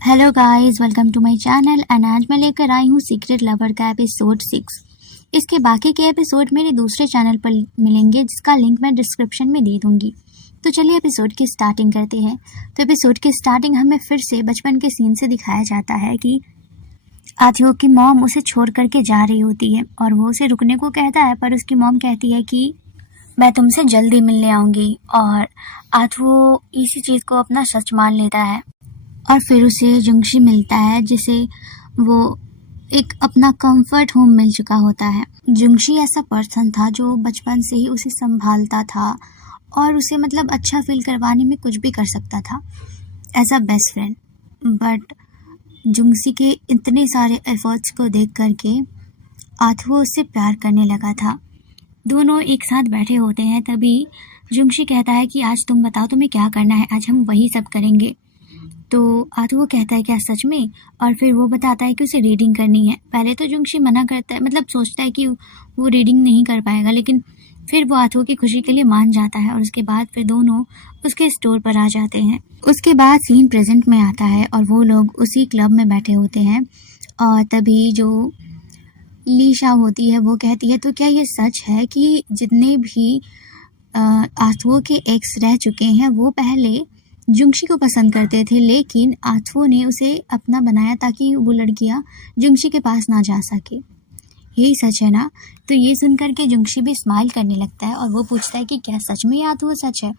Hello guys, welcome to my channel and आज मैं लेकर आई हूँ सीक्रेट लवर का एपिसोड 6। इसके बाकी के एपिसोड मेरे दूसरे चैनल पर मिलेंगे, जिसका लिंक मैं डिस्क्रिप्शन में दे दूँगी। तो चलिए एपिसोड की स्टार्टिंग करते हैं। तो एपिसोड की स्टार्टिंग हमें फिर से बचपन के सीन से दिखाया जाता है कि आथियो की मॉम उसे छोड़ करके जा रही होती है और वो उसे रुकने को कहता है, पर उसकी मॉम कहती है कि मैं तुमसे जल्दी मिलने आऊँगी। और आथियो इसी चीज़ को अपना सच मान लेता है और फिर उसे जुंगशी मिलता है, जिसे वो एक अपना कंफर्ट होम मिल चुका होता है। जुंगशी ऐसा पर्सन था जो बचपन से ही उसे संभालता था और उसे मतलब अच्छा फील करवाने में कुछ भी कर सकता था as a best friend. But जुंगशी के इतने सारे एफर्ट्स को देख करके आथुओ उससे प्यार करने लगा था। दोनों एक साथ बैठे होते हैं, तभी जुंगशी कहता है कि आज तुम बताओ तुम्हें क्या करना है, आज हम वही सब करेंगे। तो आथुओ कहता है क्या सच में? और फिर वो बताता है कि उसे रीडिंग करनी है। पहले तो जुंगशी मना करता है, मतलब सोचता है कि वो रीडिंग नहीं कर पाएगा, लेकिन फिर वो आथुओ की खुशी के लिए मान जाता है और उसके बाद फिर दोनों उसके स्टोर पर आ जाते हैं। उसके बाद सीन प्रेजेंट में आता है और वो लोग उसी क्लब में बैठे होते हैं और तभी जो लीशा होती है वो कहती है, तो क्या ये सच है कि जितने भी आथुओ के एक्स रह चुके हैं वो पहले जुंगशी को पसंद करते थे, लेकिन आथुओ ने उसे अपना बनाया ताकि वो लड़कियां जुंगशी के पास ना जा सके? यही सच है ना? तो ये सुनकर के जुंगशी भी स्माइल करने लगता है और वो पूछता है कि क्या सच में ये आथुओ सच है?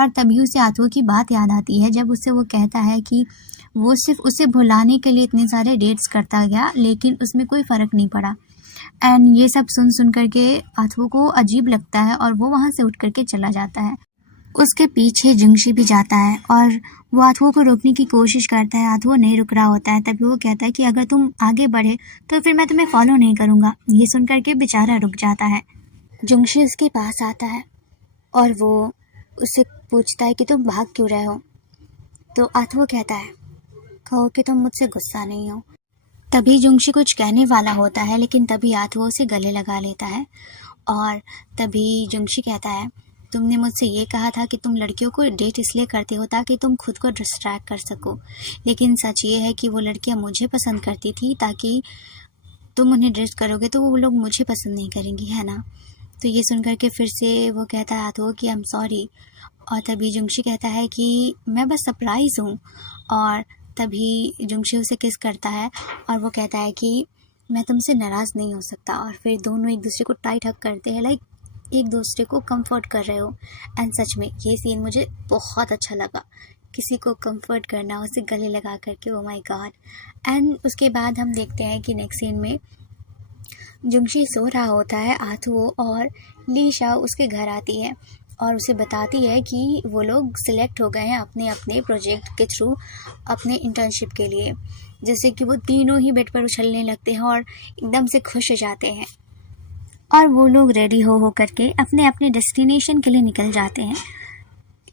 और तभी उसे आथुओ की बात याद आती है, जब उससे वो कहता है कि वो सिर्फ उसे भुलाने के लिए इतने सारे डेट्स करता गया, लेकिन उसमें कोई फ़र्क नहीं पड़ा। एंड ये सब सुन करके आथुओ को अजीब लगता है और वो वहाँ से उठ करके चला जाता है। उसके पीछे जुंगशी भी जाता है और वो आथुओ को रोकने की कोशिश करता है। आथुओ नहीं रुक रहा होता है, तभी वो कहता है कि अगर तुम आगे बढ़े तो फिर मैं तुम्हें फॉलो नहीं करूँगा। ये सुनकर के बेचारा रुक जाता है। जुंगशी उसके पास आता है और वो उससे पूछता है कि तुम भाग क्यों रहे हो? तो आथुओ कहता है, कहो कि तुम मुझसे गुस्सा नहीं हो। तभी जुंगशी कुछ कहने वाला होता है, लेकिन तभी आथुओ उसे गले लगा लेता है और तभी जुंगशी कहता है, तुमने मुझसे ये कहा था कि तुम लड़कियों को डेट इसलिए करते हो ताकि तुम खुद को डिस्ट्रैक्ट कर सको, लेकिन सच ये है कि वो लड़कियां मुझे पसंद करती थी ताकि तुम उन्हें ड्रेस करोगे तो वो लोग मुझे पसंद नहीं करेंगी, है ना? तो ये सुनकर के फिर से वो कहता है आथुओ कि आई एम सॉरी। और तभी जुंगशी कहता है कि मैं बस सरप्राइज़ हूँ। और तभी जुंगशी उसे किस करता है और वो कहता है कि मैं तुमसे नाराज़ नहीं हो सकता। और फिर दोनों एक दूसरे को टाइट हग करते हैं, लाइक एक दूसरे को कंफर्ट कर रहे हो। एंड सच में ये सीन मुझे बहुत अच्छा लगा, किसी को कंफर्ट करना, उसे गले लगा करके, ओ माय गॉड। एंड उसके बाद हम देखते हैं कि नेक्स्ट सीन में जुंगशी सो रहा होता है, आथुओ और लीशा उसके घर आती है और उसे बताती है कि वो लोग सिलेक्ट हो गए हैं अपने अपने प्रोजेक्ट के थ्रू अपने इंटर्नशिप के लिए, जिससे कि वो तीनों ही बेड पर उछलने लगते हैं और एकदम से खुश हो जाते हैं और वो लोग रेडी हो करके अपने अपने डेस्टिनेशन के लिए निकल जाते हैं।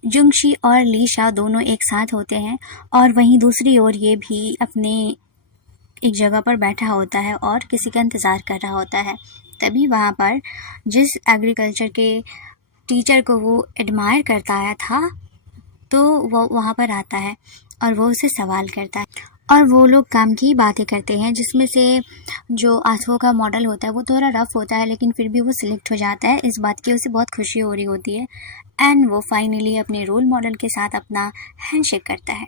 जुंगशी और लीशा दोनों एक साथ होते हैं और वहीं दूसरी ओर ये भी अपने एक जगह पर बैठा होता है और किसी का इंतज़ार कर रहा होता है। तभी वहाँ पर जिस एग्रीकल्चर के टीचर को वो एडमायर करता आया था, तो वो वहाँ पर आता है और वो उसे सवाल करता है और वो लोग काम की बातें करते हैं, जिसमें से जो आथुओ का मॉडल होता है वो थोड़ा रफ होता है, लेकिन फिर भी वो सिलेक्ट हो जाता है। इस बात की उसे बहुत खुशी हो रही होती है एंड वो फाइनली अपने रोल मॉडल के साथ अपना हैंडशेक करता है।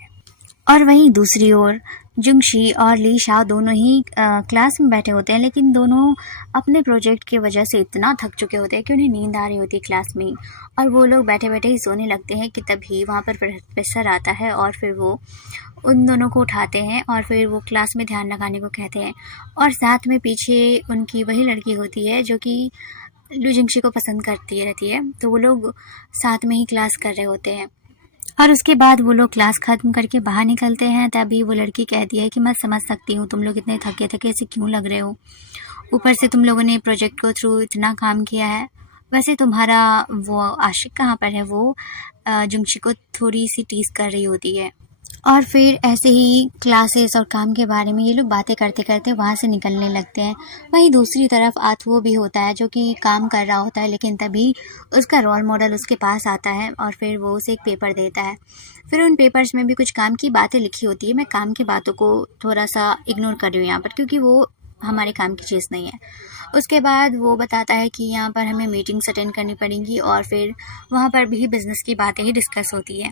और वहीं दूसरी ओर जुंगशी और लीशा दोनों ही क्लास में बैठे होते हैं, लेकिन दोनों अपने प्रोजेक्ट की वजह से इतना थक चुके होते हैं कि उन्हें नींद आ रही होती है क्लास में ही, और वो लोग बैठे बैठे ही सोने लगते हैं कि तभी वहाँ पर प्रोफेसर आता है और फिर वो उन दोनों को उठाते हैं और फिर वो क्लास में ध्यान लगाने को कहते हैं। और साथ में पीछे उनकी वही लड़की होती है जो कि जुंगशी को पसंद करती रहती है, तो वो लोग साथ में ही क्लास कर रहे होते हैं। और उसके बाद वो लोग क्लास ख़त्म करके बाहर निकलते हैं, तभी वो लड़की कहती है कि मैं समझ सकती हूँ तुम लोग इतने थके थके से क्यों लग रहे हो, ऊपर से तुम लोगों ने प्रोजेक्ट को थ्रू इतना काम किया है। वैसे तुम्हारा वो आशिक कहाँ पर है? वो जुंगशी को थोड़ी सी टीज़ कर रही होती है और फिर ऐसे ही क्लासेस और काम के बारे में ये लोग बातें करते करते वहाँ से निकलने लगते हैं। वहीं दूसरी तरफ आथुओ भी होता है जो कि काम कर रहा होता है, लेकिन तभी उसका रोल मॉडल उसके पास आता है और फिर वो उसे एक पेपर देता है। फिर उन पेपर्स में भी कुछ काम की बातें लिखी होती है। मैं काम की बातों को थोड़ा सा इग्नोर कर रही हूँ यहाँ पर, क्योंकि वो हमारे काम की चीज़ नहीं है। उसके बाद वो बताता है कि यहाँ पर हमें मीटिंग्स अटेंड करनी पड़ेंगी और फिर वहाँ पर भी बिज़नेस की बातें ही डिस्कस होती है।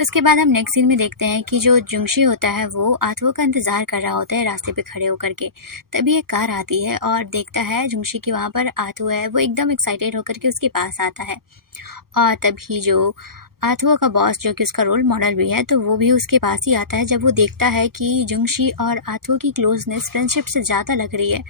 उसके बाद हम नेक्स्ट सीन में देखते हैं कि जो जुंगशी होता है वो आथुओ का इंतज़ार कर रहा होता है रास्ते पे खड़े होकर के। तभी एक कार आती है और देखता है जुंगशी की वहाँ पर आथुओ है। वो एकदम एक्साइटेड होकर के उसके पास आता है और तभी जो आथुओ का बॉस, जो कि उसका रोल मॉडल भी है, तो वो भी उसके पास ही आता है। जब वो देखता है कि जुंगशी और आथुओ की क्लोजनेस फ्रेंडशिप से ज़्यादा लग रही है,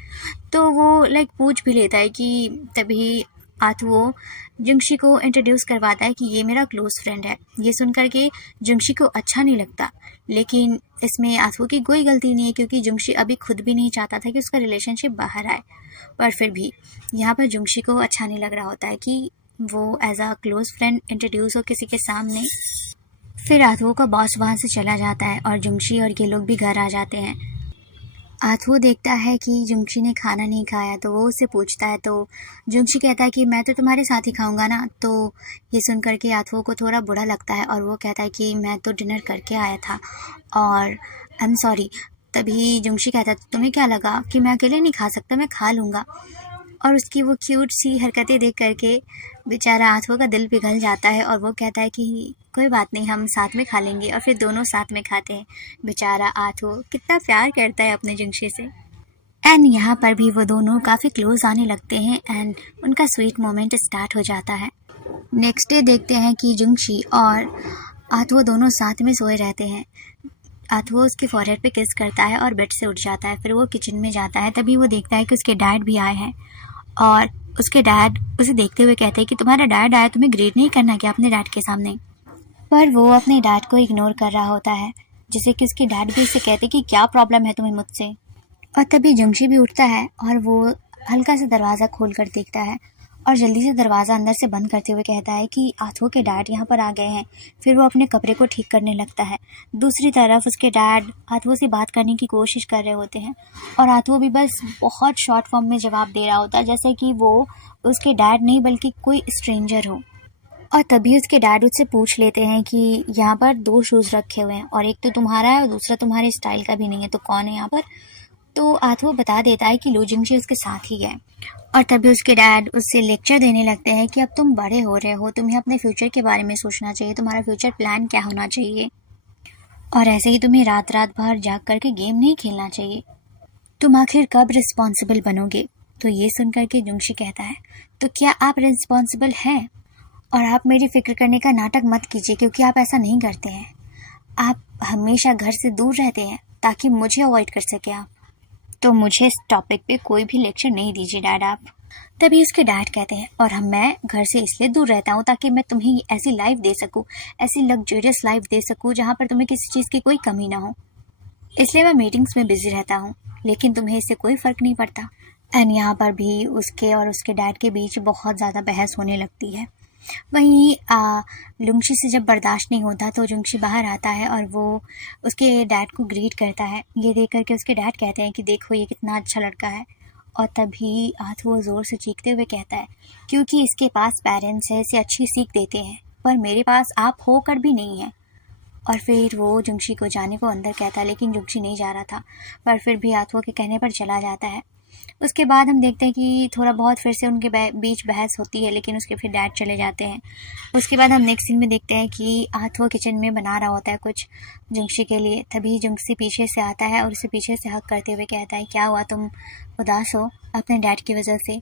तो वो पूछ भी लेता है कि तभी आथुओ जुंगशी को इंट्रोड्यूस करवाता है कि ये मेरा क्लोज फ्रेंड है। ये सुनकर के जुंगशी को अच्छा नहीं लगता, लेकिन इसमें आथुओ की कोई गलती नहीं है, क्योंकि जुंगशी अभी खुद भी नहीं चाहता था कि उसका रिलेशनशिप बाहर आए। पर फिर भी यहाँ पर जुंगशी को अच्छा नहीं लग रहा होता है कि वो as a close friend introduce हो किसी के सामने। फिर आथुओ का बॉस वहाँ से चला जाता है और जुंगशी और ये लोग भी घर आ जाते हैं। आथुओ देखता है कि जुंगशी ने खाना नहीं खाया, तो वो उससे पूछता है, तो जुंगशी कहता है कि मैं तो तुम्हारे साथ ही खाऊंगा ना। तो ये सुन करके आथुओ को थोड़ा बुरा लगता है और वो कहता है कि मैं तो डिनर करके आया था और आई एम सॉरी। तभी जुंगशी कहता है, तुम्हें क्या लगा कि मैं अकेले नहीं खा सकता, मैं खा लूँगा। और उसकी वो क्यूट सी हरकतें देख करके बेचारा आथुओ का दिल पिघल जाता है और वो कहता है कि कोई बात नहीं, हम साथ में खा लेंगे। और फिर दोनों साथ में खाते हैं। बेचारा आथुओ कितना प्यार करता है अपने जुंगशी से। एंड यहाँ पर भी वो दोनों काफ़ी क्लोज आने लगते हैं एंड उनका स्वीट मोमेंट स्टार्ट हो जाता है। नेक्स्ट डे देखते हैं कि जुंगशी और आथुओ दोनों साथ में सोए रहते हैं। आथुओ उसके फॉरहेड पे किस करता है और बेड से उठ जाता है। फिर वो किचन में जाता है। तभी वो देखता है कि उसके डैड भी आए हैं और उसके डैड उसे देखते हुए कहते हैं कि तुम्हारा डैड आया, तुम्हें ग्रीट नहीं करना क्या अपने डैड के सामने। पर वो अपने डैड को इग्नोर कर रहा होता है, जिससे कि उसके डैड भी उससे कहते कि क्या प्रॉब्लम है तुम्हें मुझसे। और तभी जुंगशी भी उठता है और वो हल्का सा दरवाज़ा खोल कर देखता है और जल्दी से दरवाज़ा अंदर से बंद करते हुए कहता है कि आथुओ के डैड यहाँ पर आ गए हैं। फिर वो अपने कपड़े को ठीक करने लगता है। दूसरी तरफ उसके डैड आथुओ से बात करने की कोशिश कर रहे होते हैं और आथुओ भी बस बहुत शॉर्ट फॉर्म में जवाब दे रहा होता है, जैसे कि वो उसके डैड नहीं बल्कि कोई स्ट्रेंजर हो। और तभी उसके डैड उससे पूछ लेते हैं कि यहाँ पर 2 शूज़ रखे हुए हैं और एक तो तुम्हारा है और दूसरा तुम्हारे स्टाइल का भी नहीं है, तो कौन है यहाँ पर। तो आथुओ बता देता है कि लो जुंगशी उसके साथ ही है। और तभी उसके डैड उससे लेक्चर देने लगते हैं कि अब तुम बड़े हो रहे हो, तुम्हें अपने फ्यूचर के बारे में सोचना चाहिए, तुम्हारा फ्यूचर प्लान क्या होना चाहिए और ऐसे ही तुम्हें रात रात भर जाग करके गेम नहीं खेलना चाहिए। तुम आखिर कब रिस्पॉन्सिबल बनोगे। तो ये सुन करके जुंगशी कहता है, तो क्या आप रिस्पॉन्सिबल हैं। और आप मेरी फिक्र करने का नाटक मत कीजिए, क्योंकि आप ऐसा नहीं करते हैं। आप हमेशा घर से दूर रहते हैं ताकि मुझे अवॉइड कर सके आप। तो मुझे इस टॉपिक पे कोई भी लेक्चर नहीं दीजिए डैड आप। तभी उसके डैड कहते हैं, और मैं घर से इसलिए दूर रहता हूँ ताकि मैं तुम्हें ऐसी लाइफ दे सकूँ, ऐसी लग्जरियस लाइफ दे सकूँ जहाँ पर तुम्हें किसी चीज़ की कोई कमी ना हो। इसलिए मैं मीटिंग्स में बिजी रहता हूँ, लेकिन तुम्हें इससे कोई फ़र्क नहीं पड़ता। एंड यहाँ पर भी उसके और उसके डैड के बीच बहुत ज़्यादा बहस होने लगती है। वहीं जुंगशी से जब बर्दाश्त नहीं होता तो जुंगशी बाहर आता है और वो उसके डैड को ग्रीट करता है। ये देख करके उसके डैड कहते हैं कि देखो ये कितना अच्छा लड़का है। और तभी आथुओ ज़ोर से चीखते हुए कहता है, क्योंकि इसके पास पेरेंट्स है, इसे अच्छी सीख देते हैं, पर मेरे पास आप होकर भी नहीं है। और फिर वो जुंगशी को जाने को अंदर कहता है, लेकिन जुंगशी नहीं जा रहा था, पर फिर भी आथुओ के कहने पर चला जाता है। उसके बाद हम देखते हैं कि थोड़ा बहुत फिर से उनके बीच बहस होती है, लेकिन उसके फिर डैड चले जाते हैं। उसके बाद हम नेक्स्ट सीन में देखते हैं कि आथुओ किचन में बना रहा होता है कुछ जुंगशी के लिए। तभी जुंगशी पीछे से आता है और उसे पीछे से हक करते हुए कहता है, क्या हुआ, तुम उदास हो अपने डैड की वजह से।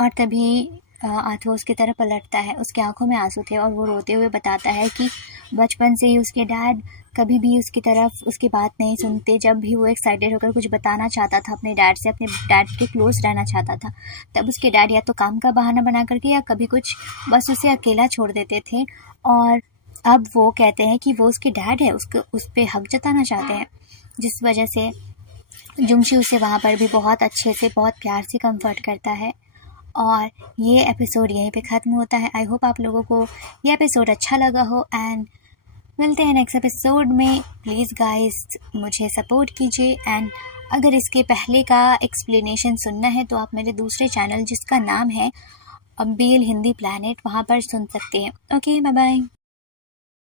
और तभी आथुओ उसकी तरफ पलटता है। उसकी आंखों में आंसू थे और वो रोते हुए बताता है कि बचपन से ही उसके डैड कभी भी उसकी तरफ उसकी बात नहीं सुनते। जब भी वो एक्साइटेड होकर कुछ बताना चाहता था अपने डैड से, अपने डैड के क्लोज रहना चाहता था, तब उसके डैड या तो काम का बहाना बना करके या कभी कुछ बस उसे अकेला छोड़ देते थे। और अब वो कहते हैं कि वो उसके डैड है, उसको उस पर हक जताना चाहते हैं, जिस वजह से जुंगशी उसे वहाँ पर भी बहुत अच्छे से बहुत प्यार से कंफर्ट करता है। और ये एपिसोड यहीं पे ख़त्म होता है। आई होप आप लोगों को ये एपिसोड अच्छा लगा हो एंड मिलते हैं नेक्स्ट एपिसोड में। प्लीज़ गाइस मुझे सपोर्ट कीजिए, एंड अगर इसके पहले का एक्सप्लेनेशन सुनना है तो आप मेरे दूसरे चैनल जिसका नाम है अम्बेल हिंदी प्लैनेट, वहाँ पर सुन सकते हैं। Okay, bye bye.